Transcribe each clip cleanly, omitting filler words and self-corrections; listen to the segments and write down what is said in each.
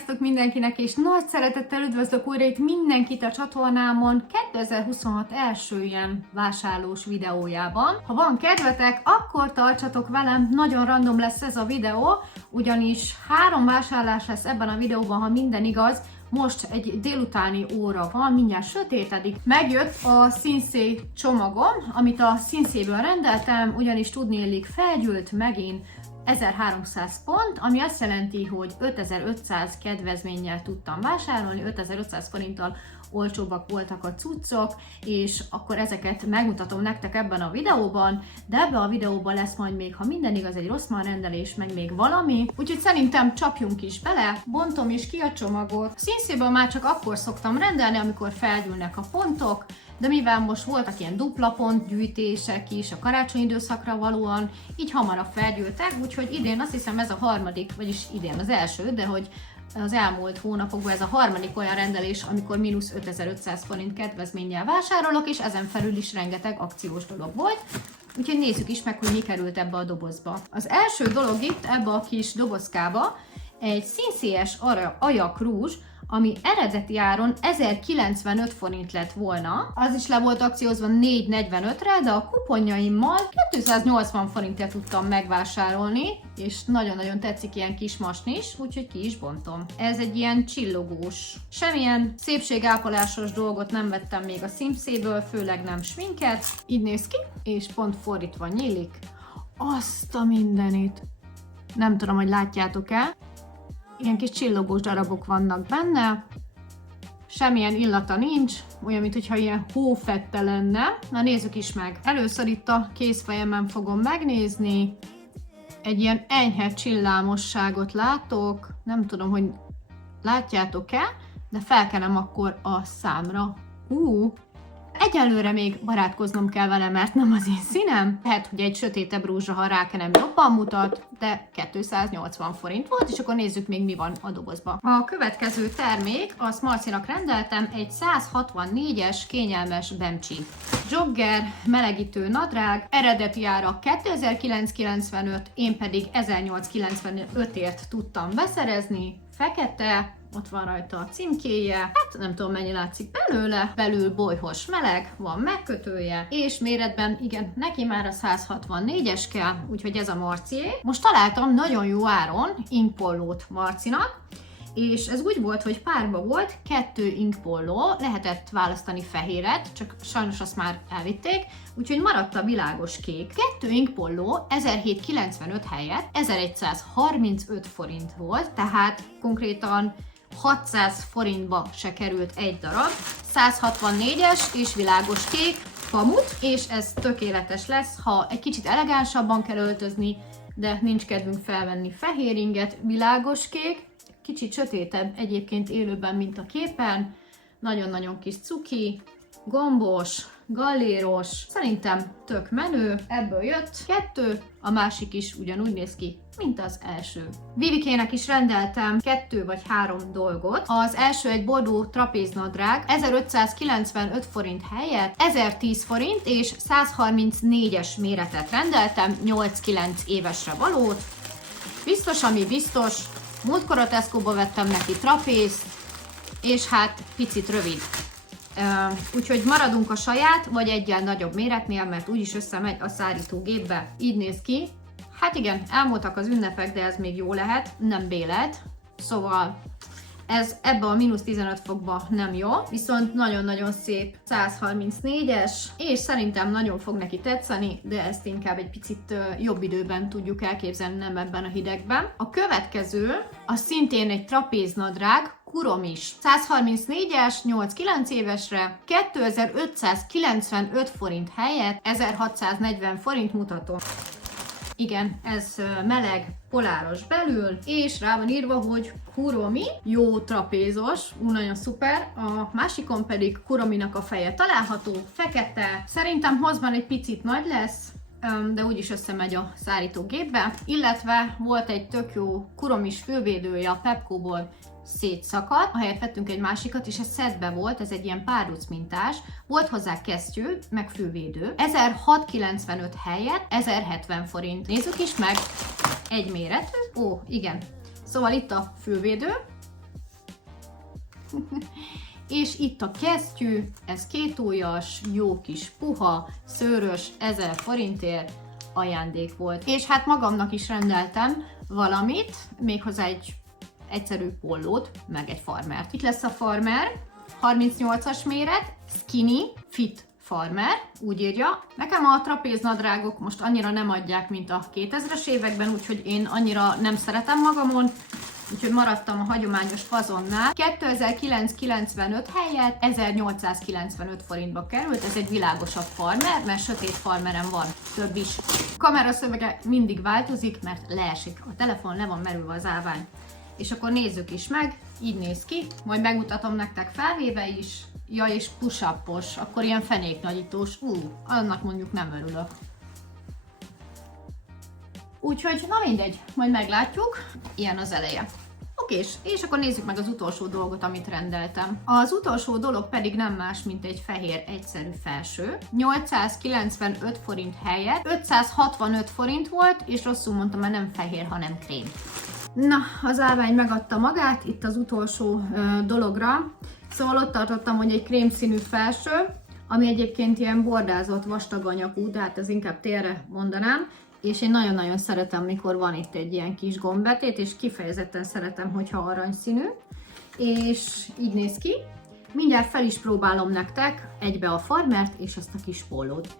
Sziasztok mindenkinek, és nagy szeretettel üdvözlök újra itt mindenkit a csatornámon 2026 első ilyen vásárlós videójában. Ha van kedvetek, akkor tartsatok velem, nagyon random lesz ez a videó, ugyanis 3 vásárlás lesz ebben a videóban, ha minden igaz. Most egy délutáni óra van, mindjárt sötétedik. Megjött a Sinsay csomagom, amit a Sinsayből rendeltem, ugyanis tudniillik felgyűlt megint 1300 pont, ami azt jelenti, hogy 5500 kedvezménnyel tudtam vásárolni, 5500 forinttal olcsóbbak voltak a cuccok, és akkor ezeket megmutatom nektek ebben a videóban, de ebben a videóban lesz majd még, ha minden igaz, egy Rossmann rendelés, meg még valami, úgyhogy szerintem csapjunk is bele, bontom is ki a csomagot. Sinsayből már csak akkor szoktam rendelni, amikor felgyűlnek a pontok, de mivel most voltak ilyen dupla pontgyűjtések is a karácsonyi időszakra valóan, így hamarabb felgyűltek, úgyhogy idén azt hiszem ez a harmadik, vagyis idén az első, de hogy az elmúlt hónapokban ez a harmadik olyan rendelés, amikor mínusz 5500 forint kedvezménnyel vásárolok, és ezen felül is rengeteg akciós dolog volt. Úgyhogy nézzük is meg, hogy mi került ebbe a dobozba. Az első dolog itt ebbe a kis dobozkába egy Sinsay-es ajak rúzs, ami eredeti áron 1095 forint lett volna. Az is le volt akciózva 445-re, de a kuponjaimmal 280 forintért tudtam megvásárolni, és nagyon-nagyon tetszik ilyen kis masnis, úgyhogy ki is bontom. Ez egy ilyen csillogós, semmilyen szépségápolásos dolgot nem vettem még a Sinsayből, főleg nem sminket. Így néz ki, és pont fordítva nyílik. Azt a mindenit! Nem tudom, hogy látjátok-e. Ilyen kis csillogós darabok vannak benne, semmilyen illata nincs, olyan, mintha ilyen hófette lenne. Na nézzük is meg. Először itt a kézfejemen fogom megnézni. Egy ilyen enyhe csillámosságot látok, nem tudom, hogy látjátok-e, de felkenem akkor a számra. Egyelőre még barátkoznom kell vele, mert nem az én színem. Lehet, hogy egy sötétebb rózsa, ha rákenem, jobban mutat, de 280 forint volt, és akkor nézzük még, mi van a dobozba. A következő termék, azt Marcinak rendeltem, egy 164-es kényelmes bemcsi. Jogger melegítő nadrág, eredeti ára 2995, én pedig 1895-ért tudtam beszerezni. Fekete, ott van rajta a címkéje, hát nem tudom mennyi látszik belőle, belül bolyhos meleg, van megkötője, és méretben igen, neki már a 164-es kell, úgyhogy ez a Marcié. Most találtam nagyon jó áron inkpollót Marcinak, és ez úgy volt, hogy párba volt 2 inkpolló, lehetett választani fehéret, csak sajnos azt már elvitték, úgyhogy maradt a világos kék. 2 inkpolló 1795 helyett 1135 forint volt, tehát konkrétan 600 forintba se került egy darab. 164-es és világos kék pamut, és ez tökéletes lesz, ha egy kicsit elegánsabban kell öltözni, de nincs kedvünk felvenni fehér inget, világos kék, kicsit sötétebb egyébként élőben, mint a képen, nagyon-nagyon kis cuki, gombos, galléros, szerintem tök menő, ebből jött 2, a másik is ugyanúgy néz ki, mint az első. Vivikének is rendeltem 2 vagy 3 dolgot. Az első egy bordó trapéznadrág, 1595 forint helyett 1010 forint és 134-es méretet rendeltem, 8-9 évesre valót. Biztos, ami biztos, múltkor a Tesco-ba vettem neki trapézt, és hát picit rövid. Úgyhogy maradunk a saját, vagy egyen nagyobb méretnél, mert úgyis összemegy a szárítógépbe. Így néz ki. Hát igen, elmúltak az ünnepek, de ez még jó lehet, nem bélet. Szóval ez ebbe a mínusz 15 fokba nem jó, viszont nagyon-nagyon szép 134-es, és szerintem nagyon fog neki tetszeni, de ezt inkább egy picit jobb időben tudjuk elképzelni, nem ebben a hidegben. A következő, a szintén egy trapéznadrág, Kuromis. 134-es, 8-9 évesre, 2595 forint helyett 1640 forint mutató. Igen, ez meleg, poláros belül, és rá van írva, hogy Kuromi, jó trapézos, nagyon szuper, a másikon pedig Kurominak a feje található, fekete, szerintem hozban egy picit nagy lesz, de úgyis összemegy a szárítógépbe, illetve volt egy tök jó Kuromis fülvédője a Pepco-ból, szétszakadt, ahelyett vettünk egy másikat, és ez szedbe volt, ez egy ilyen párduc mintás, volt hozzá kesztyű, meg fülvédő, 1695 helyett 1070 forint. Nézzük is meg, egy méretű, ó, igen, szóval itt a fülvédő, És itt a kesztyű, ez 2 ujjas, jó kis puha, szőrös, 1000 forintért ajándék volt. És hát magamnak is rendeltem valamit, méghozzá egy egyszerű pollót, meg egy farmert. Itt lesz a farmer, 38-as méret, skinny, fit farmer, úgy írja. Nekem a trapéznadrágok most annyira nem adják, mint a 2000-es években, úgyhogy én annyira nem szeretem magamon, úgyhogy maradtam a hagyományos fazonnál. 2995 helyett 1895 forintba került, ez egy világosabb farmer, mert sötét farmerem van több is. A kamera szövege mindig változik, mert leesik. A telefon le van merülve az állvány. És akkor nézzük is meg, így néz ki, majd megmutatom nektek felvéve is. Ja, és push-upos, akkor ilyen fenéknagyítós, annak mondjuk nem örülök. Úgyhogy, na mindegy, majd meglátjuk, ilyen az eleje. Oké, és akkor nézzük meg az utolsó dolgot, amit rendeltem. Az utolsó dolog pedig nem más, mint egy fehér egyszerű felső. 895 forint helyett 565 forint volt, és rosszul mondtam, mert nem fehér, hanem krém. Na, az állvány megadta magát itt az utolsó dologra. Szóval ott tartottam, hogy egy krémszínű felső, ami egyébként ilyen bordázott vastag anyagú, de hát ez inkább télre mondanám. És én nagyon-nagyon szeretem, mikor van itt egy ilyen kis gombetét, és kifejezetten szeretem, hogyha aranyszínű. És így néz ki. Mindjárt fel is próbálom nektek egybe a farmert és azt a kis pollót.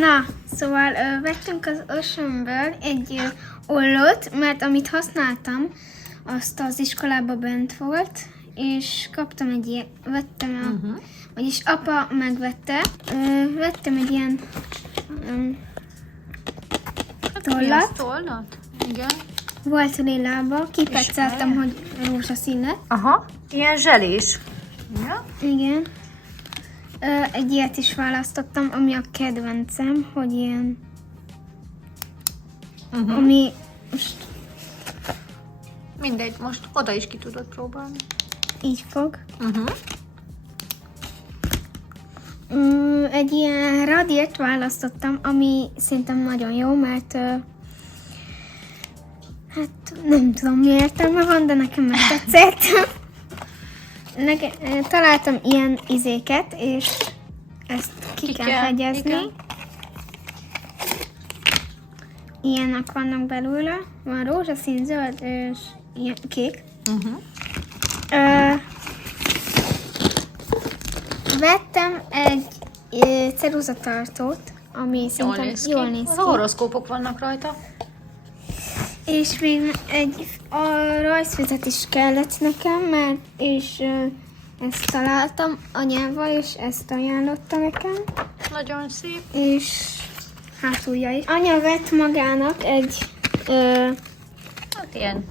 Na, szóval vettünk az Oceanből egy ollót, mert amit használtam, azt az iskolában bent volt, és kaptam egy ilyen, vagyis apa megvette, vettem egy ilyen tollat. Tollat? Igen. Volt lilába, kipecceltem, hogy rózsaszínet. Aha, ilyen zselés. Ja. Igen. Egy ilyet is választottam, ami a kedvencem, hogy ilyen, ami most Mindegy, most oda is ki tudod próbálni. így fog. Egy ilyen radiért választottam, ami szerintem nagyon jó, mert hát nem tudom mi értelme van, de nekem megtetszett. Találtam ilyen izéket, és ezt ki kell hegyezni. Igen. Ilyenek vannak belőle. Van rózsaszín, zöld és ilyen kék. Vettem egy ceruzatartót, ami szerintem jól néz ki. Az horoszkópok vannak rajta. És még a rajzfüzet is kellett nekem, mert és ezt találtam anyával, és ezt ajánlotta nekem. Nagyon szép. És hátulja is. Anya vett magának egy hát ilyen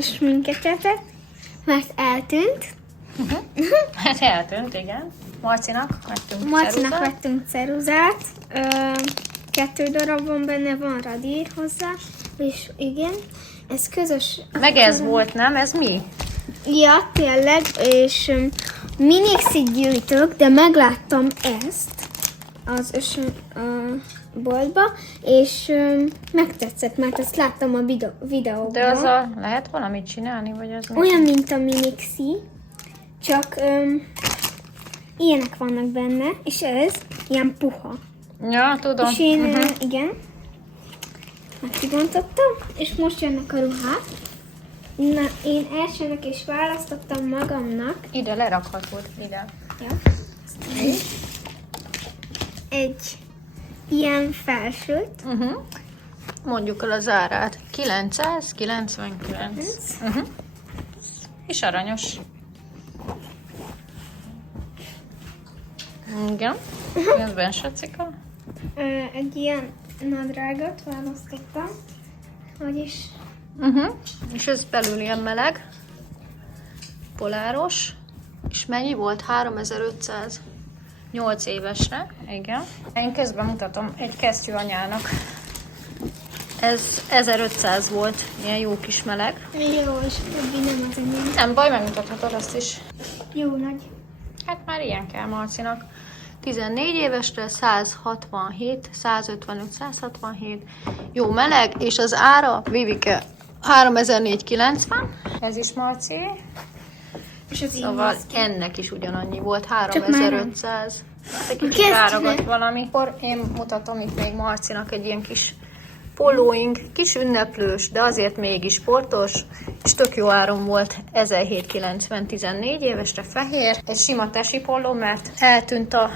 sminkecsetet, mert eltűnt. Hát eltűnt, igen. Marcinak vettünk ceruzát. 2 darab van benne, van radír hozzá, és igen, ez közös. Meg ez volt, nem? Ez mi? Ja, tényleg, és minixit gyűjtök, de megláttam ezt az boltba, és megtetszett, mert ezt láttam a videóban. De azzal lehet valamit csinálni, vagy az olyan, mint a minixi, csak ilyenek vannak benne, és ez ilyen puha. Ja, tudom. És én, igen, megkibontottam, és most jönnek a ruhák. Na, én elsőnek is választottam magamnak. Ide lerakhatod, ide. Ja. Egy ilyen felsőt. Mondjuk el az árát. 999. És aranyos. Igen. Ez benne sacika. Egy ilyen nadrágot választottam, vagyis... És ez belül ilyen meleg. Poláros. És mennyi volt? 3500. 8 évesre. Igen. Én közben mutatom egy kesztyű anyának. Ez 1500 volt. Ilyen jó kis meleg. Jó, és többi nem az enyém. Nem baj, megmutathatod azt is. Jó nagy. Hát már ilyen kell Marcinak. 14 évesre 167, 155, 167. Jó meleg, és az ára, Vivike, 3490. Ez is Marci. És az Szóval így ennek is ugyanannyi volt, Csak már 3500. Egy kicsit ráragadt valamikor. Én mutatom itt még Marcinak egy ilyen kis pólóink, kis ünneplős, de azért mégis sportos, és tök jó áron volt, 1790, 14 évesre fehér. Egy sima tesipóló, mert eltűnt a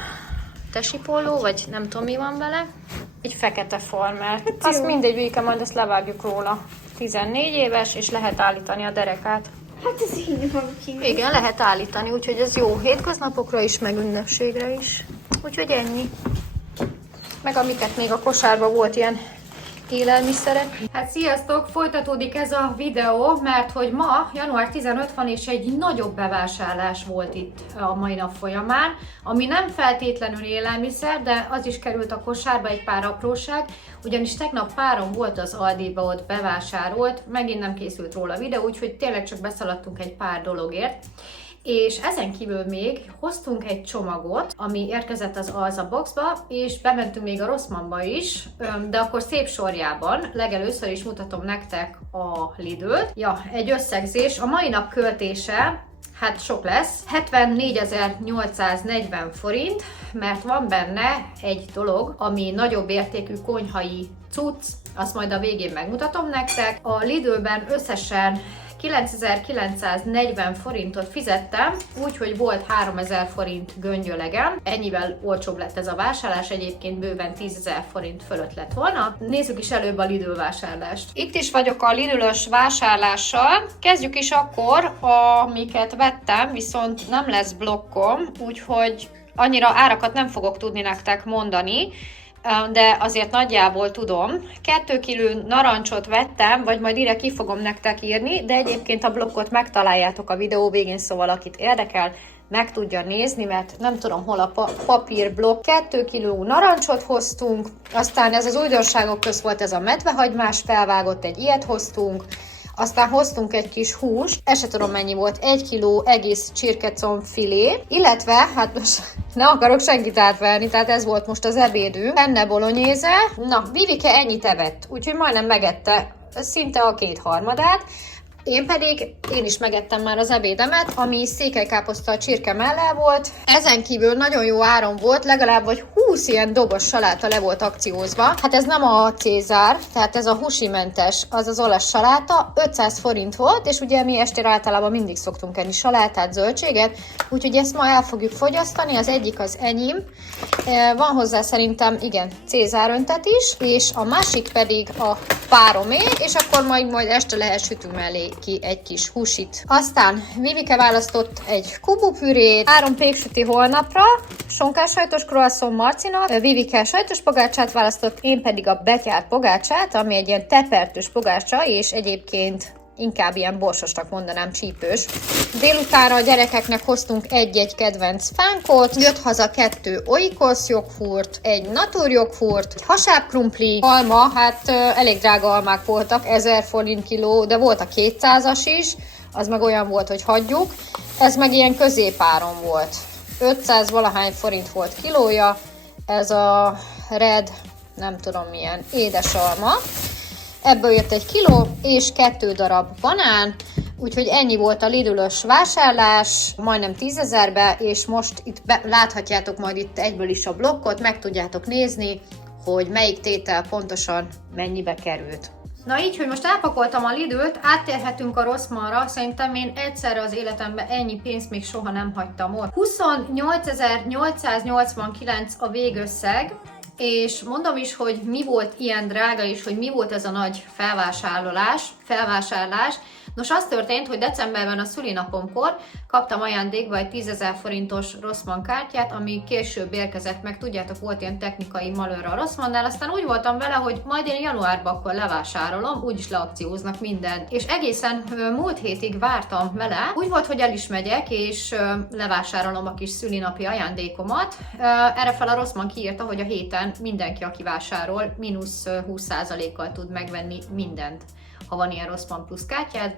tesipóló, vagy nem tudom mi van vele. Egy fekete farmer. Azt mindegy, Vika, majd ezt levágjuk róla. 14 éves, és lehet állítani a derekát. Hát ez így van ki. Igen, lehet állítani, úgyhogy ez jó hétköznapokra is, meg ünnepségre is. Úgyhogy ennyi. Meg amiket még a kosárban volt ilyen élelmiszerek. Hát sziasztok! Folytatódik ez a videó, mert hogy ma, január 15 van, és egy nagyobb bevásárlás volt itt a mai nap folyamán, ami nem feltétlenül élelmiszer, de az is került a kosárba, egy pár apróság, ugyanis tegnap párom volt az Aldiba, ott bevásárolt, megint nem készült róla videó, úgyhogy tényleg csak beszaladtunk egy pár dologért. És ezen kívül még hoztunk egy csomagot, ami érkezett az Alza Boxba, és bementünk még a Rossmannba is, de akkor szép sorjában. Legelőször is mutatom nektek a Lidl-t. Ja, egy összegzés. A mai nap költése, hát sok lesz, 74.840 forint, mert van benne egy dolog, ami nagyobb értékű konyhai cucc, azt majd a végén megmutatom nektek. A Lidl-ben összesen 9940 forintot fizettem, úgyhogy volt 3000 forint göngyölegem. Ennyivel olcsóbb lett ez a vásárlás, egyébként bőven 10 000 forint fölött lett volna. Nézzük is előbb a Lidl vásárlást. Itt is vagyok a Lidl-ös vásárlással. Kezdjük is akkor, amiket vettem, viszont nem lesz blokkom, úgyhogy annyira árakat nem fogok tudni nektek mondani, de azért nagyjából tudom. 2 kiló narancsot vettem, vagy majd ide ki fogom nektek írni, de egyébként a blokkot megtaláljátok a videó végén, szóval akit érdekel, meg tudja nézni, mert nem tudom hol a papírblokk. 2 kiló narancsot hoztunk, aztán ez az újdonságok közt volt ez a medvehagymás felvágott, egy ilyet hoztunk, aztán hoztunk egy kis húst, ezt se tudom mennyi volt, 1 kiló egész csirkecomb filé, illetve, hát most ne akarok senkit átverni, tehát ez volt most az ebédünk, benne bolonyéze. Na, Vivike ennyit evett, úgyhogy majdnem megette szinte a 2/3. Én is megettem már az ebédemet, ami székelykáposzta a csirke mellel volt. Ezen kívül nagyon jó áron volt, legalább vagy 20 ilyen dobos saláta le volt akciózva. Hát ez nem a Cézár, tehát ez a húsimentes, az az olasz saláta, 500 forint volt, és ugye mi estére általában mindig szoktunk enni salátát, zöldséget, úgyhogy ezt ma el fogjuk fogyasztani, az egyik az enyém. Van hozzá szerintem, igen, Cézár öntet is, és a másik pedig a páromé, és akkor majd este lehet sütünk mellé ki egy kis húsit. Aztán Vivike választott egy kubupürét, 3 péksüti holnapra, sonkás sajtos croissant Marcinak, Vivike sajtos pogácsát választott, én pedig a betyárt pogácsát, ami egy ilyen tepertős pogácsa, és egyébként inkább ilyen borsosnak mondanám, csípős. Délutánra a gyerekeknek hoztunk egy kedvenc fánkot, jött haza 2 oikos joghurt, egy natur joghurt, egy hasábkrumpli, alma, hát elég drága almák voltak, 1000 forint kiló, de volt a 200-as is, az meg olyan volt, hogy hagyjuk. Ez meg ilyen középáron volt. 500 valahány forint volt kilója, ez a red, nem tudom milyen, édesalma. Ebből jött 1 kiló, és 2 darab banán, úgyhogy ennyi volt a Lidl-ös vásárlás, majdnem 10 000-be, és most itt láthatjátok majd itt egyből is a blokkot, meg tudjátok nézni, hogy melyik tétel pontosan mennyibe került. Na így, hogy most elpakoltam a Lidl-t, áttérhetünk a Rossmannra, szerintem én egyszerre az életemben ennyi pénzt még soha nem hagytam ott. 28.889 a végösszeg, és mondom is, hogy mi volt ilyen drága, és hogy mi volt ez a nagy felvásárlás. Nos, az történt, hogy decemberben a szülinapomkor kaptam ajándékba egy 10 000 forintos Rossmann kártyát, ami később érkezett meg, tudjátok, volt ilyen technikai malőr a Rossmannnál, aztán úgy voltam vele, hogy majd én januárban akkor levásárolom, úgyis leakcióznak mindent. És egészen múlt hétig vártam vele, úgy volt, hogy el is megyek, és levásárolom a kis szülinapi ajándékomat. Errefel a Rossmann kiírta, hogy a héten mindenki, aki vásárol, mínusz 20%-kal tud megvenni mindent, ha van ilyen Rossmann plusz kártyád.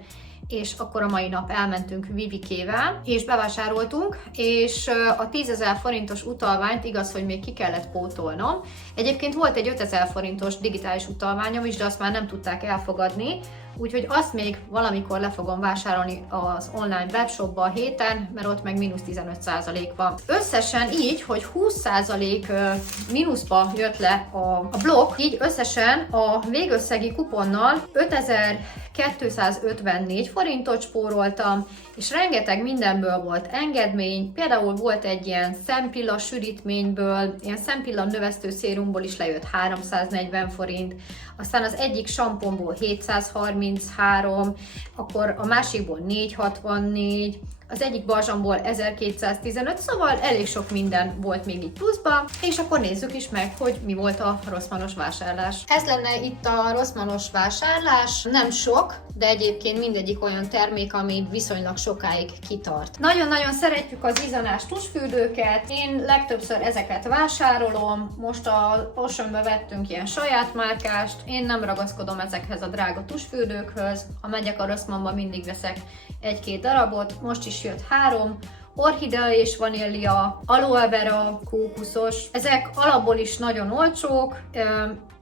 És akkor a mai nap elmentünk Vivikével, és bevásároltunk, és a 10 000 forintos utalványt igaz, hogy még ki kellett pótolnom. Egyébként volt egy 5 000 forintos digitális utalványom is, de azt már nem tudták elfogadni, úgyhogy azt még valamikor le fogom vásárolni az online webshopba a héten, mert ott meg mínusz 15% van. Összesen így, hogy 20% mínuszba jött le a blokk, így összesen a végösszegi kuponnal 5254 forintot spóroltam, és rengeteg mindenből volt engedmény, például volt egy ilyen szempilla sűrítményből, ilyen szempilla növesztő szérumból is lejött 340 forint, aztán az egyik sampomból 733, akkor a másikból 464, az egyik balzsamból 1215, szóval elég sok minden volt még így pluszban, és akkor nézzük is meg, hogy mi volt a Rossmannos vásárlás. Ez lenne itt a Rossmannos vásárlás, nem sok, de egyébként mindegyik olyan termék, ami viszonylag sokáig kitart. Nagyon-nagyon szeretjük az izanás tusfürdőket, én legtöbbször ezeket vásárolom, most a Oceanbe vettünk ilyen saját márkást, én nem ragaszkodom ezekhez a drága tusfürdőkhöz, ha megyek a Rossmannba, mindig veszek egy-két darabot, most is jött 3, orchidea és vanília, aloe vera, kókuszos. Ezek alapból is nagyon olcsók,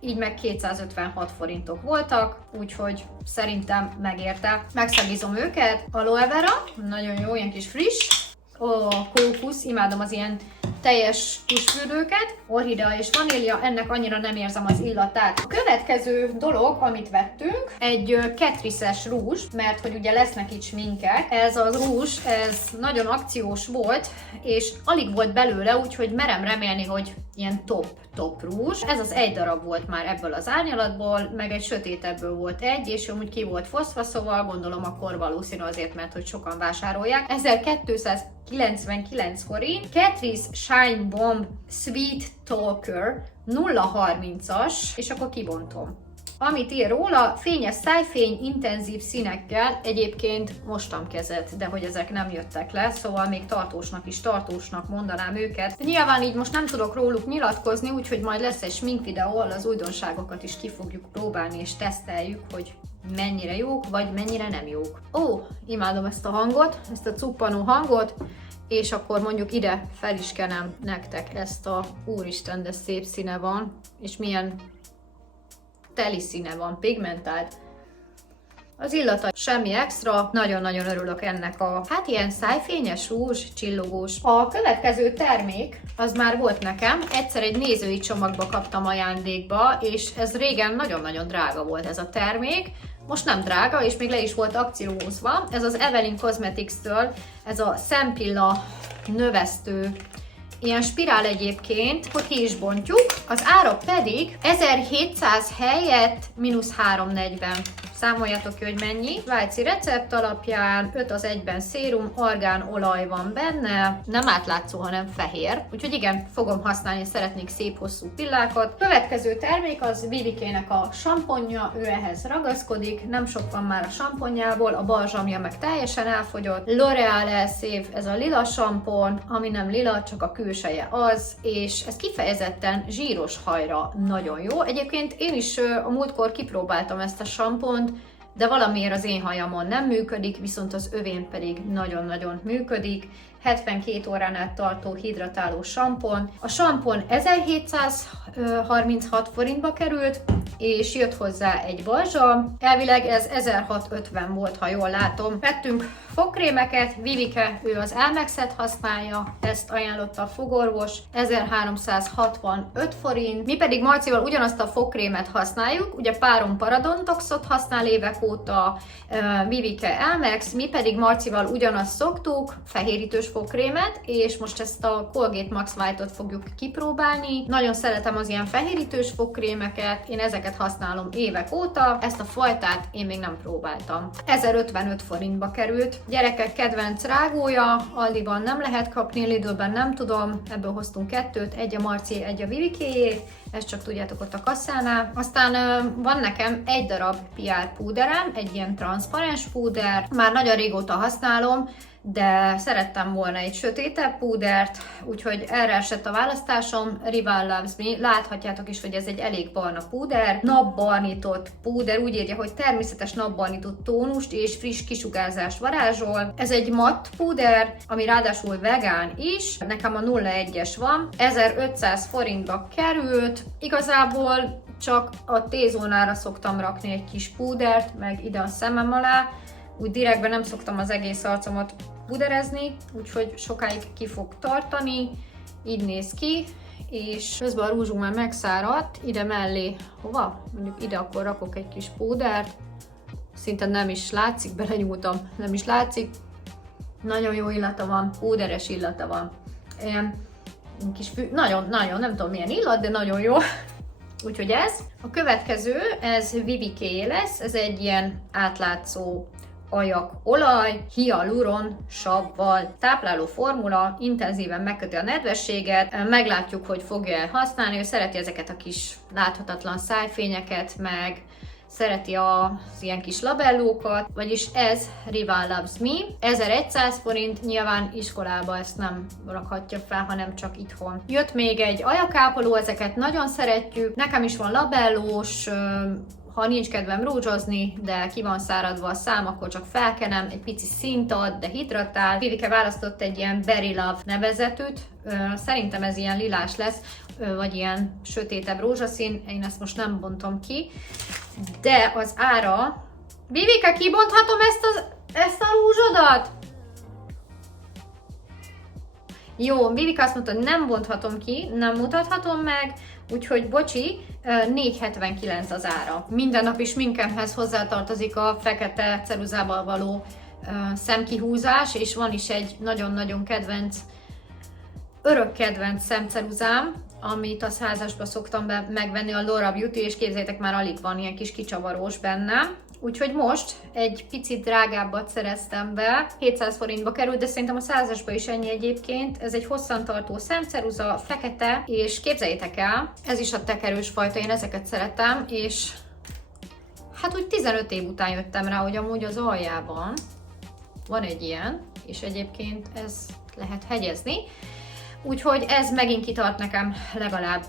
így meg 256 forintok voltak, úgyhogy szerintem megérte. Megszagizom őket. Aloe vera, nagyon jó, ilyen kis friss. Kókusz, imádom az ilyen teljes tusfürdőket, orchidea és vanília, ennek annyira nem érzem az illatát. A következő dolog, amit vettünk, egy Catrice-es rúzs, mert hogy ugye lesznek itt sminkek. Ez a rúzs, ez nagyon akciós volt, és alig volt belőle, úgyhogy merem remélni, hogy ilyen top rúzs. Ez az egy darab volt már ebből az árnyalatból, meg egy sötétebből volt egy, és amúgy ki volt fosztva, szóval gondolom akkor valószínű azért, mert hogy sokan vásárolják. 1299 forint. Catrice Shine Bomb Sweet Talker 030-as, és akkor kibontom. Amit ír róla, fényes szájfény, intenzív színekkel, egyébként mostam kezet, de hogy ezek nem jöttek le, szóval még tartósnak mondanám őket. Nyilván így most nem tudok róluk nyilatkozni, úgyhogy majd lesz egy smink videó, ahol az újdonságokat is ki fogjuk próbálni és teszteljük, hogy mennyire jók, vagy mennyire nem jók. Imádom ezt a hangot, ezt a cuppanó hangot, és akkor mondjuk ide fel is kenem nektek ezt a úristen, de szép színe van, és milyen teli színe van, pigmentált. Az illata semmi extra, nagyon-nagyon örülök ennek a, hát ilyen szájfényes rúzs, csillogós. A következő termék, az már volt nekem, egyszer egy nézői csomagba kaptam ajándékba, és ez régen nagyon-nagyon drága volt ez a termék, most nem drága, és még le is volt akciózva. Ez az Evelyn Cosmetics-től, ez a szempilla növesztő, ilyen spirál egyébként, hogy ki is bontjuk, az ára pedig 1700 helyett mínusz 340. Számoljatok ki, hogy mennyi. Svájci recept alapján 5 az 1-ben szérum, argánolaj van benne, nem átlátszó, hanem fehér. Úgyhogy igen, fogom használni, szeretnék szép hosszú pillákat. Következő termék az Vivikének a samponja, ő ehhez ragaszkodik, nem sok van már a samponjából, a balzsamja meg teljesen elfogyott. L'Oréal Elszév, ez a lila sampon, ami nem lila, csak a külseje az, és ez kifejezetten zsíros hajra nagyon jó. Egyébként én is a múltkor kipróbáltam ezt a sampont, de valamiért az én hajamon nem működik, viszont az övén pedig nagyon-nagyon működik. 72 óránál tartó hidratáló sampon. A sampon 1736 forintba került, és jött hozzá egy balzsam. Elvileg ez 1650 volt, ha jól látom. Vettünk fogkrémeket, Vivike, ő az Elmexet használja, ezt ajánlotta a fogorvos, 1365 forint. Mi pedig Marcival ugyanazt a fogkrémet használjuk, ugye párom Paradontoxot használ évek óta, Vivike Elmex, mi pedig Marcival ugyanazt szoktuk, fehérítős fogkrémet, és most ezt a Colgate Max White-ot fogjuk kipróbálni. Nagyon szeretem az ilyen fehérítős fogkrémeket, én ezeket ezeket használom évek óta, ezt a fajtát én még nem próbáltam. 1055 forintba került. Gyerekek kedvenc rágója, Aldiban nem lehet kapni, Lidlben nem tudom, ebből hoztunk kettőt, egy a Marcié, egy a Vivikéjé, ezt csak tudjátok ott a kasszánál. Aztán van nekem egy darab PR púderem, egy ilyen transzparens púder, már nagyon régóta használom, de szerettem volna egy sötétebb púdert, úgyhogy erre esett a választásom, Rival Loves Me, láthatjátok is, hogy ez egy elég barna púder, napbarnított púder, úgy írja, hogy természetes napbarnított tónust és friss kisugárzást varázsol. Ez egy matt púder, ami ráadásul vegán is, nekem a 01-es van, 1500 forintba került, igazából csak a T-zónára szoktam rakni egy kis púdert, meg ide a szemem alá, úgy direktben nem szoktam az egész arcomat puderezni, úgyhogy sokáig ki fog tartani, így néz ki, és közben a rúzsunk már megszáradt, ide mellé, hova? Mondjuk ide akkor rakok egy kis púdert, szinte nem is látszik, belenyúltam, nem is látszik, nagyon jó illata van, púderes illata van, ilyen kis nagyon, nem tudom milyen illat, de nagyon jó. Úgyhogy ez. A következő, ez Vivikéjé lesz, ez egy ilyen átlátszó ajak olaj, hialuron savval. Tápláló formula, intenzíven megköti a nedvességet, meglátjuk, hogy fogja használni, ő szereti ezeket a kis láthatatlan szájfényeket, meg szereti az ilyen kis labellókat, vagyis ez Rival Loves Me. 1100 forint, nyilván iskolába ezt nem rakhatja fel, hanem csak itthon. Jött még egy ajakápoló, ezeket nagyon szeretjük, nekem is van labellós, ha nincs kedvem rúzsozni, de ki van száradva a szám, akkor csak felkenem, egy pici szint ad, de hidratál. Vivike választott egy ilyen Berry Love nevezetűt, szerintem ez ilyen lilás lesz, vagy ilyen sötétebb rózsaszín, én ezt most nem bontom ki, de az ára... Vivike, kibonthatom ezt a rúzsodat? Jó, Vivike azt mondta, hogy nem bonthatom ki, nem mutathatom meg, úgyhogy bocsi, 4,79 az ára. Minden napi sminkemhez hozzátartozik a fekete ceruzával való szemkihúzás, és van is egy nagyon-nagyon kedvenc, örök kedvenc szemceruzám, amit a 100-asba szoktam megvenni, a Laura Beauty, és képzeljétek, már alig van ilyen kis kicsavarós benne. Úgyhogy most egy picit drágábbat szereztem be, 700 forintba került, de szerintem a 100-asba is ennyi egyébként. Ez egy hosszantartó szemceruza, fekete, és képzeljétek el, ez is a tekerős fajta, én ezeket szeretem, és hát úgy 15 év után jöttem rá, hogy amúgy az aljában van egy ilyen, és egyébként ez lehet hegyezni. Úgyhogy ez megint kitart nekem legalább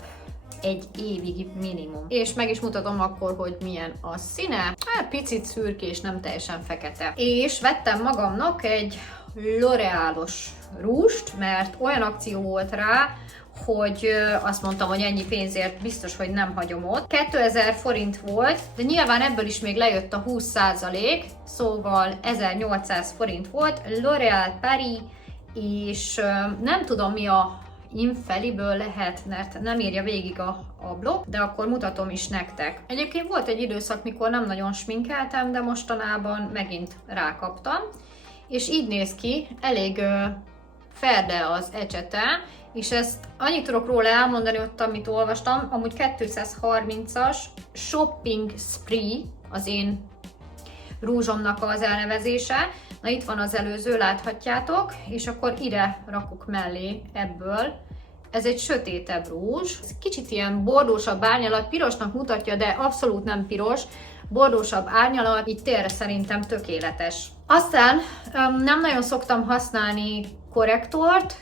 egy évig minimum. És meg is mutatom akkor, hogy milyen a színe. Hát picit szürkés, nem teljesen fekete. És vettem magamnak egy L'Orealos rúst, mert olyan akció volt rá, hogy azt mondtam, hogy ennyi pénzért biztos, hogy nem hagyom ott. 2000 forint volt, de nyilván ebből is még lejött a 20%, szóval 1800 forint volt. L'Oréal Paris, és nem tudom mi a Infallible lehet, mert nem írja végig a blog, de akkor mutatom is nektek. Egyébként volt egy időszak, mikor nem nagyon sminkeltem, de mostanában megint rákaptam, és így néz ki, elég ferde az ecsete, és ezt annyit tudok róla elmondani ott, amit olvastam, amúgy 230-as Shopping Spree az én rúzsomnak az elnevezése. Na itt van az előző, láthatjátok, és akkor ide rakok mellé ebből. Ez egy sötétebb rúzs, ez kicsit ilyen bordósabb árnyalat, pirosnak mutatja, de abszolút nem piros, bordósabb árnyalat, így térre szerintem tökéletes. Aztán nem nagyon szoktam használni korrektort,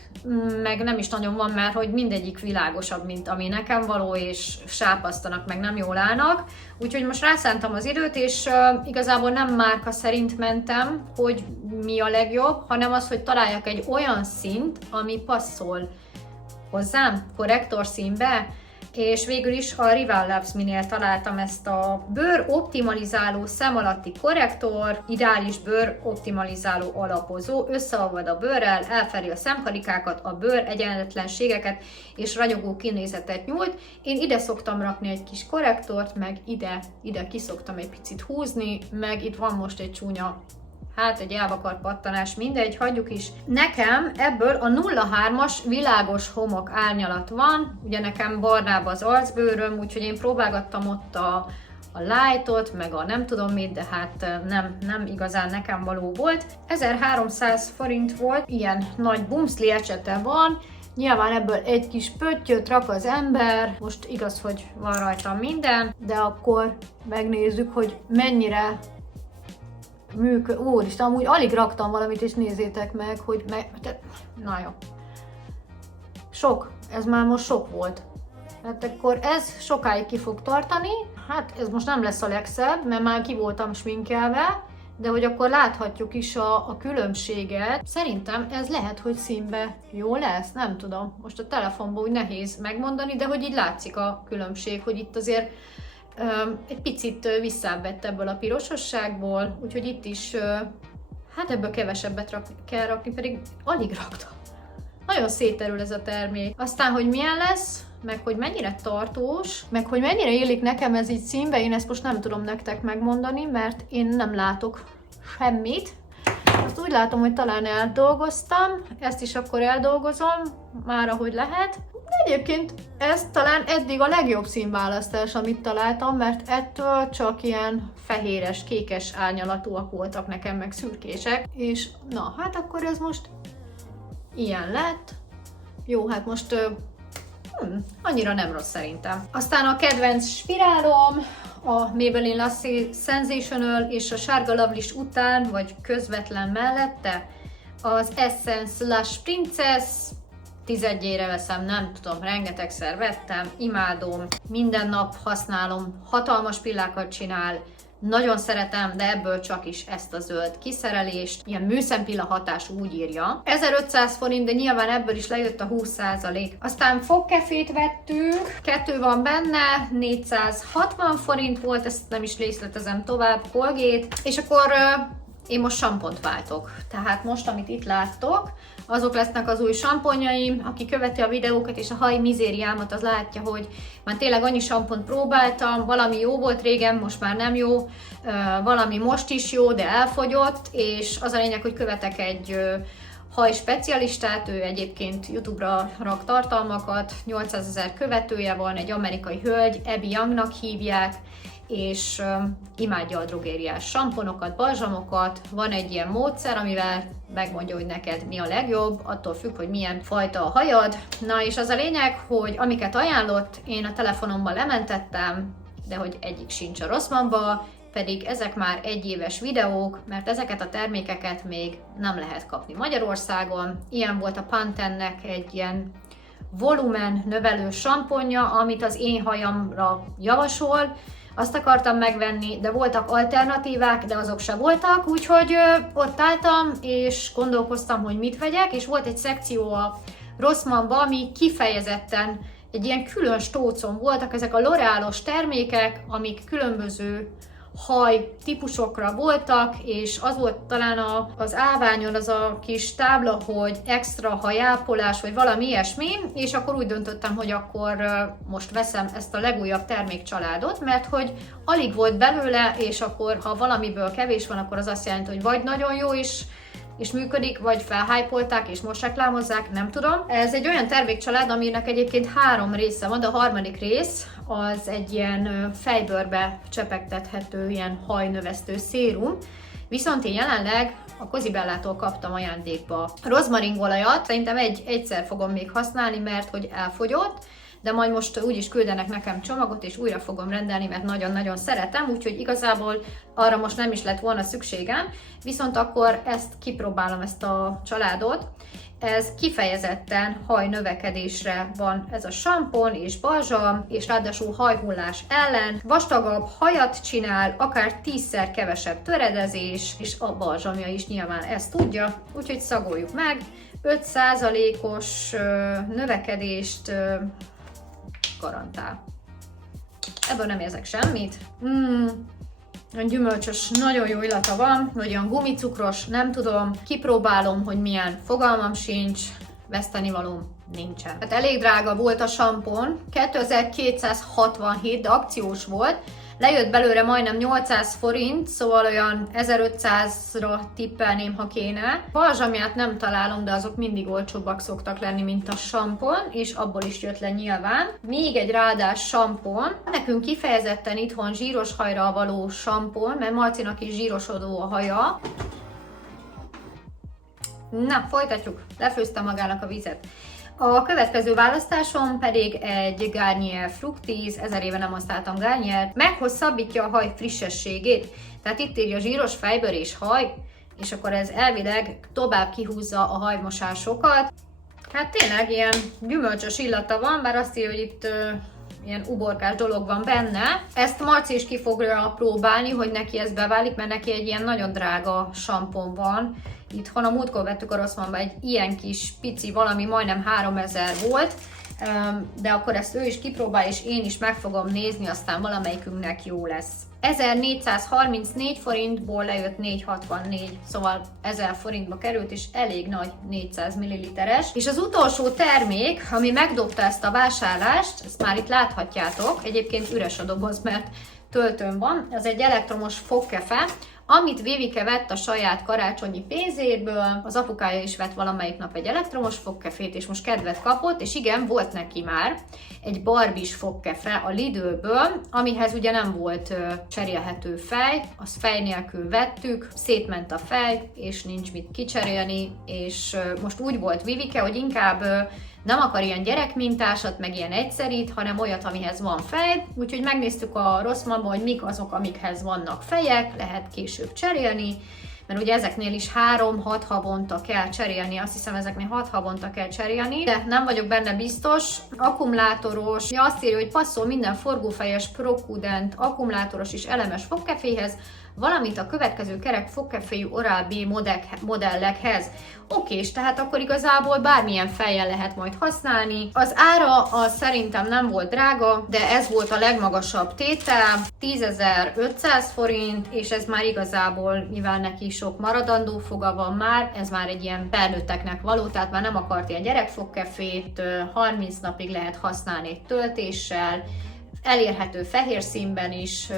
meg nem is nagyon van már, hogy mindegyik világosabb, mint ami nekem való, és sápasztanak, meg nem jól állnak. Úgyhogy most rászántam az időt, és igazából nem márka szerint mentem, hogy mi a legjobb, hanem az, hogy találjak egy olyan színt, ami passzol hozzám, korrektor színbe, és végül is a Rival Loves Me-nél találtam ezt a bőr optimalizáló szem alatti korrektor, ideális bőr optimalizáló alapozó, összeolvad a bőrrel, elfedi a szemkarikákat, a bőr egyenletlenségeket és ragyogó kinézetet nyújt. Én ide szoktam rakni egy kis korrektort, meg ide ki szoktam egy picit húzni, meg itt van most egy csúnya Hát egy elvakart pattanás, mindegy, hagyjuk is. Nekem ebből a 03-as világos homok árnyalat van, ugye nekem barnább az arcbőröm, úgyhogy én próbálgattam ott a lightot, meg a nem tudom mit, de hát nem igazán nekem való volt. 1300 forint volt, ilyen nagy bumszli ecsete van, nyilván ebből egy kis pöttyöt rak az ember, most igaz, hogy van rajta minden, de akkor megnézzük, hogy mennyire Úristen, amúgy alig raktam valamit, és nézzétek meg, hogy na jó. Sok, ez már most sok volt. Hát akkor ez sokáig ki fog tartani, hát ez most nem lesz a legszebb, mert már ki voltam sminkelve, de hogy akkor láthatjuk is a különbséget. Szerintem ez lehet, hogy színbe jó lesz, nem tudom. Most a telefonban úgy nehéz megmondani, de hogy így látszik a különbség, hogy itt azért egy picit visszább ebből a pirososságból, úgyhogy itt is hát ebből kevesebbet kell rakni, pedig alig raktam. Nagyon szétterül ez a termék. Aztán, hogy milyen lesz, meg hogy mennyire tartós, meg hogy mennyire illik nekem ez így színbe, én ezt most nem tudom nektek megmondani, mert én nem látok semmit. Azt úgy látom, hogy talán eldolgoztam, ezt is akkor eldolgozom, már ahogy lehet. De egyébként ez talán eddig a legjobb színválasztás, amit találtam, mert ettől csak ilyen fehéres, kékes árnyalatúak voltak nekem, meg szürkések. És na, hát akkor ez most ilyen lett. Jó, hát most annyira nem rossz szerintem. Aztán a kedvenc spirálom, a Maybelline Lash Sensational és a sárga Lovelace után, vagy közvetlen mellette, az Essence Lush Princess. 11-ére veszem, nem tudom, rengetegszer vettem, imádom, minden nap használom, hatalmas pillákat csinál, nagyon szeretem, de ebből csak is ezt a zöld kiszerelést, ilyen műszempilla hatás úgy írja. 1500 forint, de nyilván ebből is lejött a 20%. Aztán fogkefét vettünk, 2 van benne, 460 forint volt, ezt nem is részletezem tovább, Colgate, és akkor én most sampont váltok. Tehát most, amit itt láttok, azok lesznek az új samponjaim. Aki követi a videókat és a haj mizériámat, az látja, hogy már tényleg annyi sampont próbáltam, valami jó volt régen, most már nem jó, valami most is jó, de elfogyott, és az a lényeg, hogy követek egy haj specialistát, ő egyébként YouTube-ra rak tartalmakat, 800 000 követője van, egy amerikai hölgy, Abby Youngnak hívják, és imádja a drogériás samponokat, balzsamokat, van egy ilyen módszer, amivel megmondja, hogy neked mi a legjobb, attól függ, hogy milyen fajta a hajad. Na és az a lényeg, hogy amiket ajánlott, én a telefonomban lementettem, de hogy egyik sincs a Rossmannba, pedig ezek már 1 éves videók, mert ezeket a termékeket még nem lehet kapni Magyarországon. Ilyen volt a Pantennek egy ilyen volumen növelő samponja, amit az én hajamra javasol. Azt akartam megvenni, de voltak alternatívák, de azok se voltak, úgyhogy ott álltam, és gondolkoztam, hogy mit vegyek, és volt egy szekció a Rossmannban, ami kifejezetten egy ilyen külön stócon voltak, ezek a L'Oréalos termékek, amik különböző haj típusokra voltak, és az volt talán az állványon az a kis tábla, hogy extra hajápolás, vagy valami ilyesmi, és akkor úgy döntöttem, hogy akkor most veszem ezt a legújabb termékcsaládot, mert hogy alig volt belőle, és akkor ha valamiből kevés van, akkor az azt jelenti, hogy vagy nagyon jó is, és működik, vagy felhypolták, és most reklámozzák, nem tudom. Ez egy olyan termékcsalád, aminek egyébként 3 része van, de a harmadik rész az egy ilyen fejbőrbe csepegtethető, ilyen hajnövesztő szérum. Viszont én jelenleg a Cosibellától kaptam ajándékba rozmaringolajat, szerintem egyszer fogom még használni, mert hogy elfogyott, de majd most úgyis küldenek nekem csomagot, és újra fogom rendelni, mert nagyon-nagyon szeretem, úgyhogy igazából arra most nem is lett volna szükségem, viszont akkor ezt kipróbálom, ezt a családot. Ez kifejezetten hajnövekedésre van ez a sampon és balzsam, és ráadásul hajhullás ellen, vastagabb hajat csinál, akár 10-szer kevesebb töredezés, és a balzsamja is nyilván ezt tudja, úgyhogy szagoljuk meg. 5%-os növekedést garantál. Ebből nem érzek semmit. Gyümölcsös, nagyon jó illata van, vagy olyan gumicukros, nem tudom. Kipróbálom, hogy milyen, fogalmam sincs, vesztenivalóm nincsen. Hát elég drága volt a sampon, 2267, de akciós volt, lejött belőle majdnem 800 forint, szóval olyan 1500-ra tippelném, ha kéne. Balzsamját nem találom, de azok mindig olcsóbbak szoktak lenni, mint a sampon, és abból is jött le nyilván. Még egy rádás sampon. Nekünk kifejezetten itthon zsíros hajra való sampon, mert Marcinak is zsírosodó a haja. Na, folytatjuk. Lefőztem magának a vizet. A következő választásom pedig egy Garnier Fructis, 1000 éve nem használtam Garniert, meghosszabbítja a haj frissességét. Tehát itt írja zsíros fejbőr és haj, és akkor ez elvileg tovább kihúzza a hajmosásokat. Hát tényleg ilyen gyümölcsös illata van, bár azt írja, hogy itt ilyen uborkás dolog van benne. Ezt Marci is ki fogja próbálni, hogy neki ez beválik, mert neki egy ilyen nagyon drága sampon van. Itthon a múltkor vettük a Rossmannba egy ilyen kis pici, valami majdnem 3000 volt, de akkor ezt ő is kipróbál, és én is meg fogom nézni, aztán valamelyikünknek jó lesz. 1434 forintból lejött 464, szóval 1000 forintba került, és elég nagy 400 ml-es. És az utolsó termék, ami megdobta ezt a vásárlást, ezt már itt láthatjátok, egyébként üres a doboz, mert töltőn van, ez egy elektromos fogkefe, amit Vivike vett a saját karácsonyi pénzéből, az apukája is vett valamelyik nap egy elektromos fogkefét, és most kedvet kapott, és igen, volt neki már egy Barbie-s fogkefe a Lidlből, amihez ugye nem volt cserélhető fej, azt fej nélkül vettük, szétment a fej, és nincs mit kicserélni, és most úgy volt Vivike, hogy inkább nem akar ilyen gyerekmintásat, meg ilyen egyszerít, hanem olyat, amihez van fej. Úgyhogy megnéztük a Rossmannban, hogy mik azok, amikhez vannak fejek, lehet később cserélni, mert ugye ezeknél is 3-6 havonta kell cserélni, azt hiszem ezeknél 6 havonta kell cserélni, de nem vagyok benne biztos. Akkumulátoros, azt írja, hogy passzol minden forgófejes ProCudent akkumulátoros és elemes fogkeféhez, valamint a következő kerek fogkeféjű Oral-B modellekhez. Okés, tehát akkor igazából bármilyen fejjel lehet majd használni. Az ára az szerintem nem volt drága, de ez volt a legmagasabb tétel, 10.500 forint, és ez már igazából, mivel neki sok maradandó foga van már, ez már egy ilyen felnőtteknek való, tehát már nem akart ilyen gyerekfogkefét, 30 napig lehet használni egy töltéssel, elérhető fehér színben is,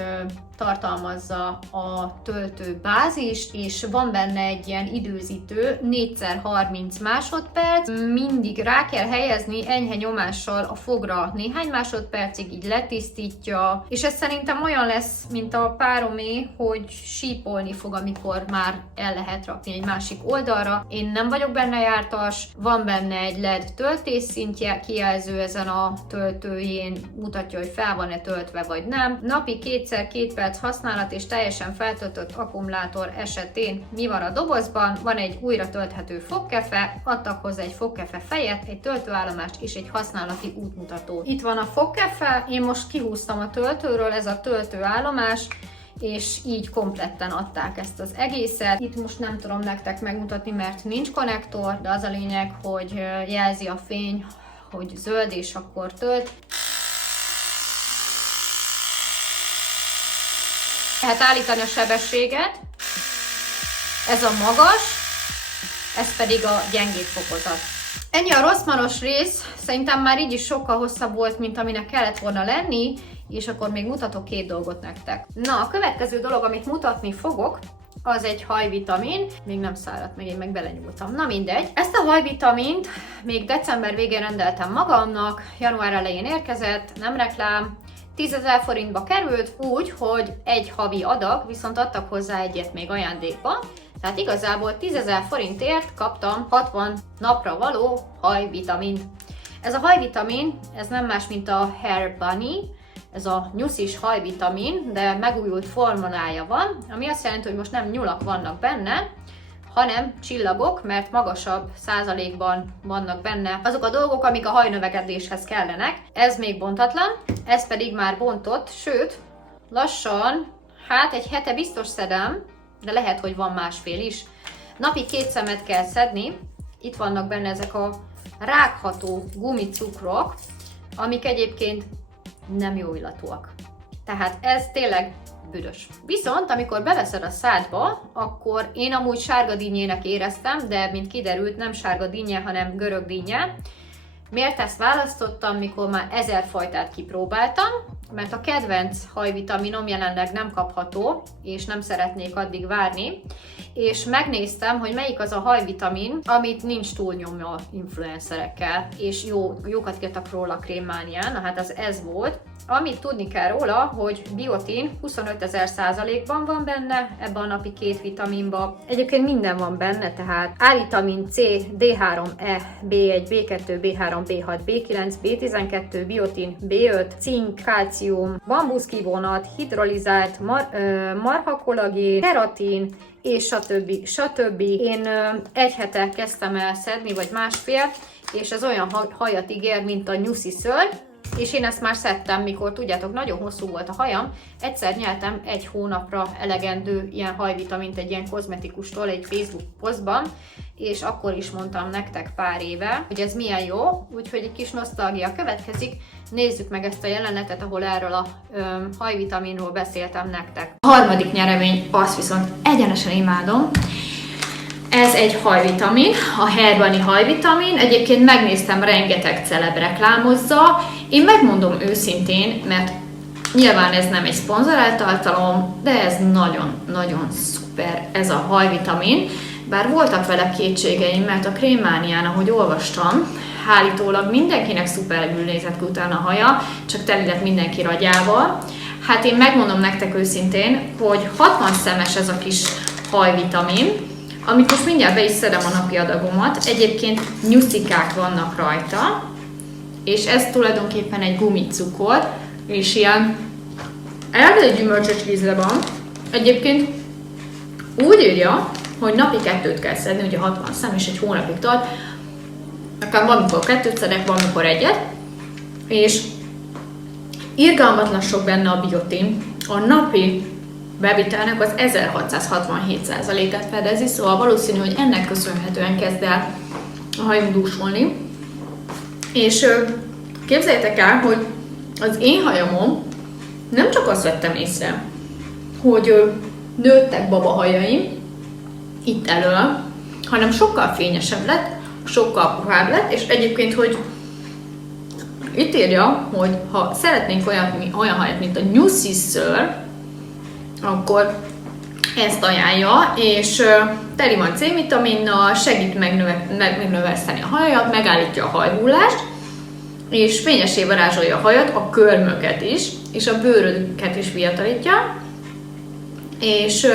tartalmazza a töltő bázist, és van benne egy ilyen időzítő, 4x30 másodperc, mindig rá kell helyezni enyhe nyomással a fogra néhány másodpercig, így letisztítja, és ez szerintem olyan lesz, mint a páromé, hogy sípolni fog, amikor már el lehet rakni egy másik oldalra. Én nem vagyok benne jártas, van benne egy LED töltésszintje, kijelző ezen a töltőjén, mutatja, hogy fel van-e töltve vagy nem. Napi 2x2 perc használat és teljesen feltöltött akkumulátor esetén mi van a dobozban? Van egy újra tölthető fogkefe, adtak hozzá egy fogkefe fejet, egy töltőállomást és egy használati útmutató. Itt van a fogkefe, én most kihúztam a töltőről, ez a töltőállomás, és így kompletten adták ezt az egészet. Itt most nem tudom nektek megmutatni, mert nincs konnektor, de az a lényeg, hogy jelzi a fény, hogy zöld, és akkor tölt. Lehet állítani a sebességet, ez a magas, ez pedig a gyengébb fokozat. Ennyi a Rossmannos rész, szerintem már így is sokkal hosszabb volt, mint aminek kellett volna lenni, és akkor még mutatok 2 dolgot nektek. Na, a következő dolog, amit mutatni fogok, az egy hajvitamin, még nem száradt meg, én meg belenyúltam. Na mindegy. Ezt a hajvitamint még december végén rendeltem magamnak, január elején érkezett, nem reklám, 10.000 forintba került, úgy, hogy egy havi adag, viszont adtak hozzá egyet még ajándékba. Tehát igazából 10.000 forintért kaptam 60 napra való hajvitamint. Ez a hajvitamin, ez nem más, mint a Hair Bunny, ez a nyuszis hajvitamin, de megújult formulája van, ami azt jelenti, hogy most nem nyulak vannak benne, hanem csillagok, mert magasabb százalékban vannak benne azok a dolgok, amik a hajnövekedéshez kellenek. Ez még bontatlan, ez pedig már bontott, sőt, lassan, hát egy hete biztos szedem, de lehet, hogy van másfél is. Napi 2 szemet kell szedni, itt vannak benne ezek a rágható gumicukrok, amik egyébként nem jó illatúak. Tehát ez tényleg büdös. Viszont amikor beveszed a szádba, akkor én amúgy sárga dinnyének éreztem, de mint kiderült, nem sárga dinnye, hanem görög dinnye. Miért ezt választottam, mikor már 1000 fajtát kipróbáltam? Mert a kedvenc hajvitaminom jelenleg nem kapható, és nem szeretnék addig várni, és megnéztem, hogy melyik az a hajvitamin, amit nincs túlnyomva influencerekkel, és jókat írtak róla a Krémmánián, na hát ez volt. Amit tudni kell róla, hogy biotin 25.000%-ban van benne ebben a napi 2 vitaminban. Egyébként minden van benne, tehát A-vitamin C, D3, E, B1, B2, B3, B6, B9, B12, biotin, B5, cink, kalcium, bambuszkivonat, hidrolizált marhakolagén, keratin, és stb. Én egy hete kezdtem el szedni, vagy másfél, és ez olyan hajat ígér, mint a nyuszi szőr, és én ezt már szedtem, mikor tudjátok, nagyon hosszú volt a hajam, egyszer nyeltem 1 hónapra elegendő ilyen hajvitamint egy ilyen kozmetikustól egy Facebook posztban, és akkor is mondtam nektek pár éve, hogy ez milyen jó, úgyhogy egy kis nosztalgia következik. Nézzük meg ezt a jelenetet, ahol erről a hajvitaminról beszéltem nektek. A harmadik nyeremény, azt viszont egyenesen imádom. Ez egy hajvitamin, a Herbani hajvitamin. Egyébként megnéztem, rengeteg celeb reklámozza. Én megmondom őszintén, mert nyilván ez nem egy szponzorált tartalom, de ez nagyon-nagyon szuper ez a hajvitamin. Bár voltak vele kétségeim, mert a Krémmánián, ahogy olvastam, állítólag mindenkinek szuperül nézett ki utána a haja, csak teli lett mindenki ragyával. Hát én megmondom nektek őszintén, hogy 60 szemes ez a kis hajvitamin, amit most mindjárt be is szedem a napi adagomat. Egyébként nyuszikák vannak rajta, és ez tulajdonképpen egy gumicukor, és ilyen elég gyümölcsös íze van. Egyébként úgy írja, hogy napi 2-t kell szedni, ugye 60 szem, és egy hónapig tart. Nekem valamikor 2-t szedek, valamikor 1-et, és irgalmatlan sok benne a biotin. A napi bevitelnek az 1667%-át fedezi, szóval valószínű, hogy ennek köszönhetően kezd el a hajunk dúsulni. És képzeljétek el, hogy az én hajamon nem csak azt vettem észre, hogy nőttek babahajaim itt elől, hanem sokkal fényesebb lett, sokkal puhább lett, és egyébként, hogy itt írja, hogy ha szeretnénk olyan hajat, mint a nyuszi szőr, akkor ezt ajánlja, és teli van C-vitaminnal, segít megnöveszteni a hajat, megállítja a hajhullást, és fényessé varázsolja a hajat, a körmöket is, és a bőröket is fiatalítja, és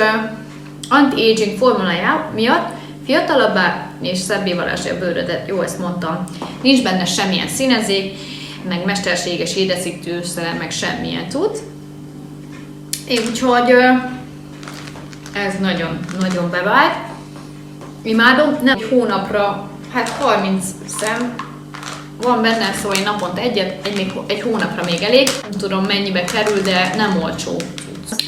anti-aging formulája miatt fiatalabbá és szebbé varázsolja a bőrödet, jó, ezt mondtam. Nincs benne semmilyen színezék, meg mesterséges édesítőszer, meg semmilyen tud. Úgyhogy ez nagyon bevált. Imádom, nem egy hónapra, hát 30 szem van benne, szóval én naponta egy hónapra még elég. Nem tudom mennyibe kerül, de nem olcsó.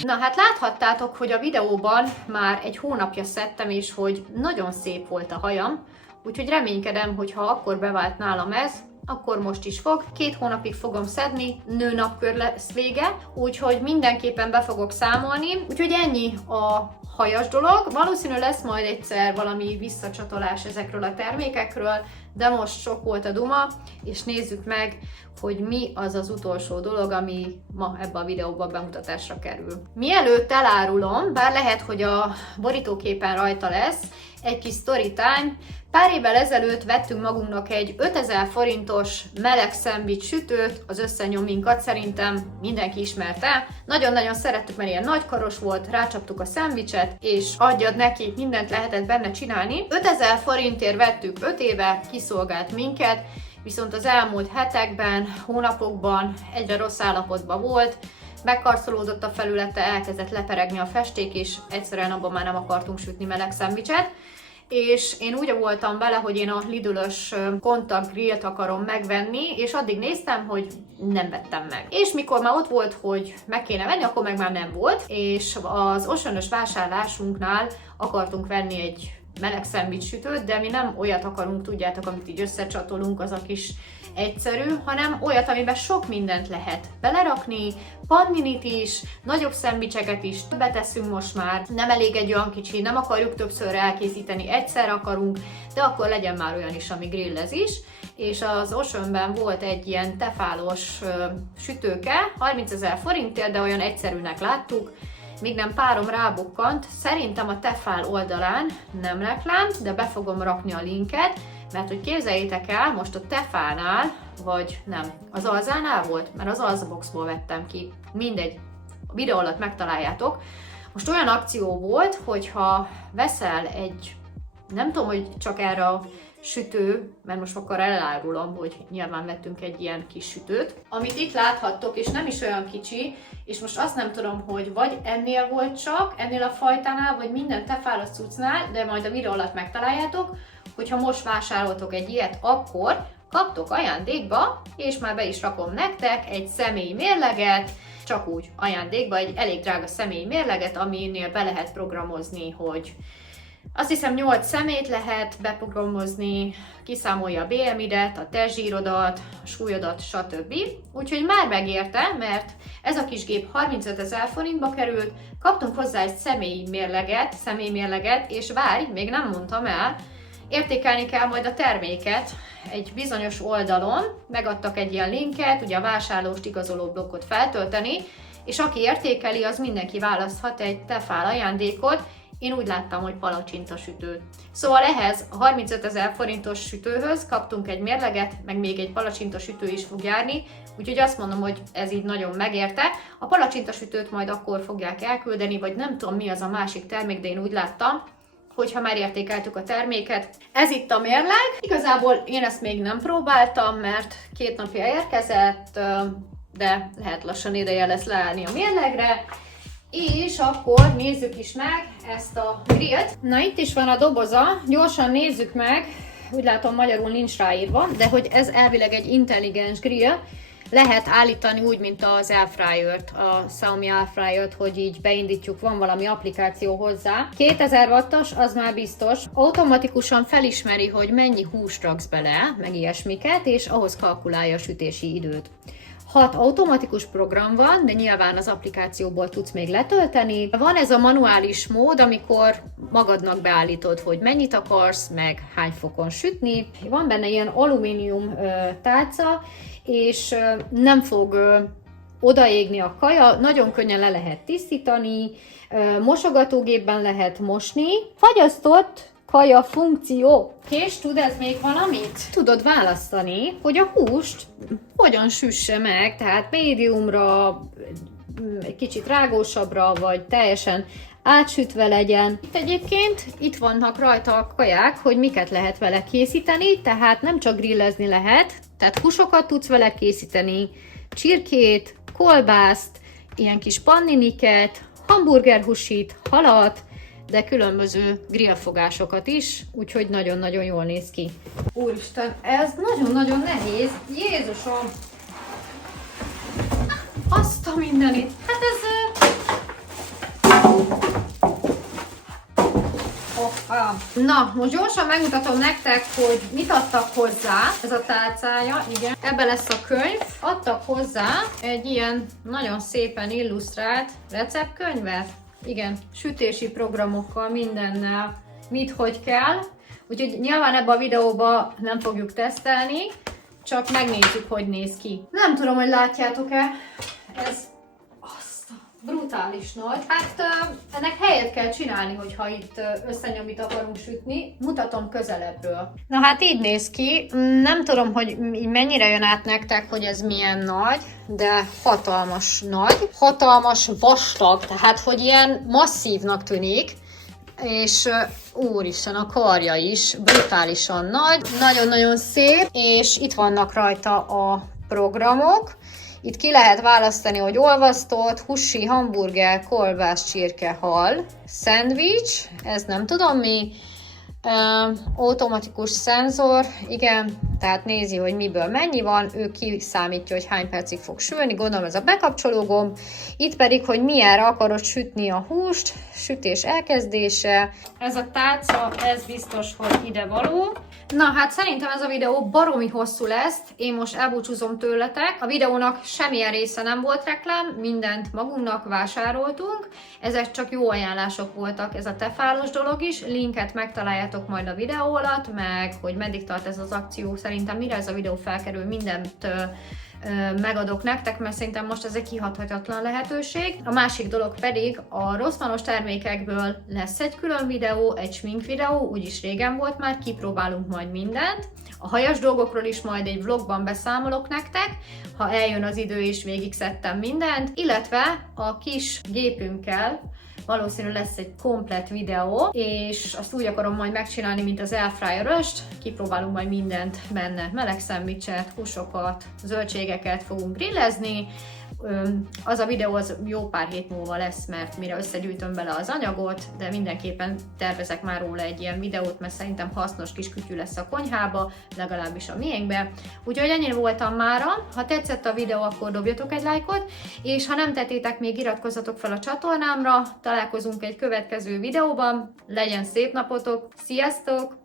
Na hát láthattátok, hogy a videóban már egy hónapja szedtem, és hogy nagyon szép volt a hajam, úgyhogy reménykedem, hogy ha akkor bevált nálam ez, akkor most is fog. 2 hónapig fogom szedni, nőnapkör lesz vége, úgyhogy mindenképpen be fogok számolni. Úgyhogy ennyi a hajas dolog. Valószínű lesz majd egyszer valami visszacsatolás ezekről a termékekről, de most sok volt a duma, és nézzük meg, hogy mi az az utolsó dolog, ami ma ebbe a videóban bemutatásra kerül. Mielőtt elárulom, bár lehet, hogy a borítóképen rajta lesz, egy kis story time. Pár évvel ezelőtt vettünk magunknak egy 5000 forintos meleg szendvics sütőt, az összenyominkat szerintem mindenki ismerte. Nagyon-nagyon szerettük, mert ilyen nagykaros volt, rácsaptuk a szendvicset, és adjad neki, mindent lehetett benne csinálni. 5000 forintért vettük 5 éve, kiszolgált minket, viszont az elmúlt hetekben, hónapokban egyre rossz állapotban volt, megkarcolódott a felülete, elkezdett leperegni a festék, és egyszerűen abban már nem akartunk sütni meleg szendvicset. És én úgy voltam vele, hogy én a Lidl-ös kontakt grillt akarom megvenni, és addig néztem, hogy nem vettem meg. És mikor már ott volt, hogy meg kéne venni, akkor meg már nem volt, és az Ocean-ös vásárlásunknál akartunk venni egy meleg szendvics sütőt, de mi nem olyat akarunk, tudjátok, amit így összecsatolunk, az a kis egyszerű, hanem olyat, amiben sok mindent lehet belerakni, panninit is, nagyobb szendvicseket is, többet eszünk most már, nem elég egy olyan kicsi, nem akarjuk többször elkészíteni, egyszer akarunk, de akkor legyen már olyan is, ami grillez is. és az Oceanben volt egy ilyen tefálos sütőke, 30 000 forintért, de olyan egyszerűnek láttuk, még nem párom rábukkant. Szerintem a Tefal oldalán nem reklám, de be fogom rakni a linket, mert hogy képzeljétek el, most a Tefalnál, vagy nem, az Alzánál volt, mert az Alzaboxból vettem ki, mindegy, a videó alatt megtaláljátok. Most olyan akció volt, hogyha veszel egy, nem tudom, hogy csak erre a sütő, mert most akkor elárulom, hogy nyilván vettünk egy ilyen kis sütőt, amit itt láthattok, és nem is olyan kicsi, és most azt nem tudom, hogy vagy ennél volt csak, ennél a fajtánál, vagy minden tefálos cuccnál, de majd a videó alatt megtaláljátok, hogyha most vásároltok egy ilyet, akkor kaptok ajándékba, és már be is rakom nektek egy személyi mérleget, csak úgy ajándékba, egy elég drága személyi mérleget, aminél be lehet programozni, hogy azt hiszem 8 szemét lehet beprogramozni, kiszámolja a BMI-det, a testzsírodat, a súlyodat, stb. Úgyhogy már megérte, mert ez a kis gép 35 000 forintba került, kaptunk hozzá egy személymérleget, és várj, még nem mondtam el, értékelni kell majd a terméket egy bizonyos oldalon, megadtak egy ilyen linket, ugye a vásárlóst igazoló blokkot feltölteni, és aki értékeli, az mindenki választhat egy Tefal ajándékot. Én úgy láttam, hogy palacsinta sütőt. Szóval ehhez a 35 000 forintos sütőhöz kaptunk egy mérleget, meg még egy palacsinta sütő is fog járni, úgyhogy azt mondom, hogy ez így nagyon megérte. A palacsinta sütőt majd akkor fogják elküldeni, vagy nem tudom mi az a másik termék, de én úgy láttam, hogyha már értékeltük a terméket. Ez itt a mérleg. Igazából én ezt még nem próbáltam, mert 2 napja érkezett, de lehet lassan ideje lesz leállni a mérlegre. És akkor nézzük is meg ezt a grillt. Na, itt is van a doboza, gyorsan nézzük meg, úgy látom magyarul nincs ráírva, de hogy ez elvileg egy intelligens grill, lehet állítani úgy, mint az Airfryert, a Xiaomi Airfryert, hogy így beindítjuk, van valami applikáció hozzá. 2000 wattos, az már biztos. Automatikusan felismeri, hogy mennyi húst raksz bele, meg ilyesmiket, és ahhoz kalkulálja a sütési időt. 6 automatikus program van, de nyilván az applikációból tudsz még letölteni. Van ez a manuális mód, amikor magadnak beállítod, hogy mennyit akarsz, meg hány fokon sütni. Van benne ilyen alumínium tálca, és nem fog odaégni a kaja, nagyon könnyen le lehet tisztítani, mosogatógépben lehet mosni. Fagyasztott kaja funkció. És tud ez még valamit? Tudod választani, hogy a húst hogyan süsse meg, tehát médiumra, egy kicsit rágósabbra, vagy teljesen átsütve legyen. Itt egyébként itt vannak rajta a kaják, hogy miket lehet vele készíteni, tehát nem csak grillezni lehet, tehát húsokat tudsz vele készíteni, csirkét, kolbászt, ilyen kis panniniket, hamburgerhúsit, halat, de különböző grillfogásokat is, úgyhogy nagyon-nagyon jól néz ki. Úristen, ez nagyon-nagyon nehéz. Jézusom! Azt a mindenit! Hát ez... Na, most gyorsan megmutatom nektek, hogy mit adtak hozzá. Ez a tálcája, igen. Ebbe lesz a könyv. Adtak hozzá egy ilyen nagyon szépen illusztrált receptkönyvet. Igen, sütési programokkal, mindennel, mit, hogy kell. Úgyhogy nyilván ebben a videóban nem fogjuk tesztelni, csak megnézzük, hogy néz ki. Nem tudom, hogy látjátok-e, ez brutális nagy. Hát ennek helyet kell csinálni, hogyha itt összenyomit akarunk sütni. Mutatom közelebbről. Na hát így néz ki. Nem tudom, hogy mennyire jön át nektek, hogy ez milyen nagy, de hatalmas nagy. Hatalmas vastag, tehát hogy ilyen masszívnak tűnik. És úristen, a karja is brutálisan nagy. Nagyon-nagyon szép, és itt vannak rajta a programok. Itt ki lehet választani, hogy olvasztott, húsi, hamburger, kolbász, csirke, hal, szendvics, ez nem tudom mi, automatikus szenzor, igen, tehát nézi, hogy miből mennyi van, ő kiszámítja, hogy hány percig fog sülni, gondolom ez a bekapcsoló gomb, itt pedig, hogy milyenre akarod sütni a húst, sütés elkezdése, ez a tálca, ez biztos, hogy ide való. Na hát szerintem ez a videó baromi hosszú lesz, én most elbúcsúzom tőletek. A videónak semmilyen része nem volt reklám, mindent magunknak vásároltunk. Ezek csak jó ajánlások voltak, ez a Tefalos dolog is. Linket megtaláljátok majd a videó alatt, meg hogy meddig tart ez az akció, szerintem szerintem mire ez a videó felkerül, mindent megadok nektek, mert szerintem most ez egy kihagyhatatlan lehetőség. A másik dolog pedig a rosszmanos termékekből lesz egy külön videó, egy smink videó, úgyis régen volt már, kipróbálunk majd mindent. A hajas dolgokról is majd egy vlogban beszámolok nektek, ha eljön az idő és végig szedtem mindent, illetve a kis gépünkkel valószínűleg lesz egy komplett videó, és azt úgy akarom majd megcsinálni, mint az airfryer-öst, kipróbálunk majd mindent benne, meleg szendvicset, húsokat, zöldségeket fogunk grillezni. Az a videó az jó pár hét múlva lesz, mert mire összegyűjtöm bele az anyagot, de mindenképpen tervezek már róla egy ilyen videót, mert szerintem hasznos kis kütyű lesz a konyhába, legalábbis a miénkbe. Úgyhogy ennyire voltam mára. Ha tetszett a videó, akkor dobjatok egy lájkot, és ha nem tettétek még, iratkozzatok fel a csatornámra. Találkozunk egy következő videóban. Legyen szép napotok, sziasztok!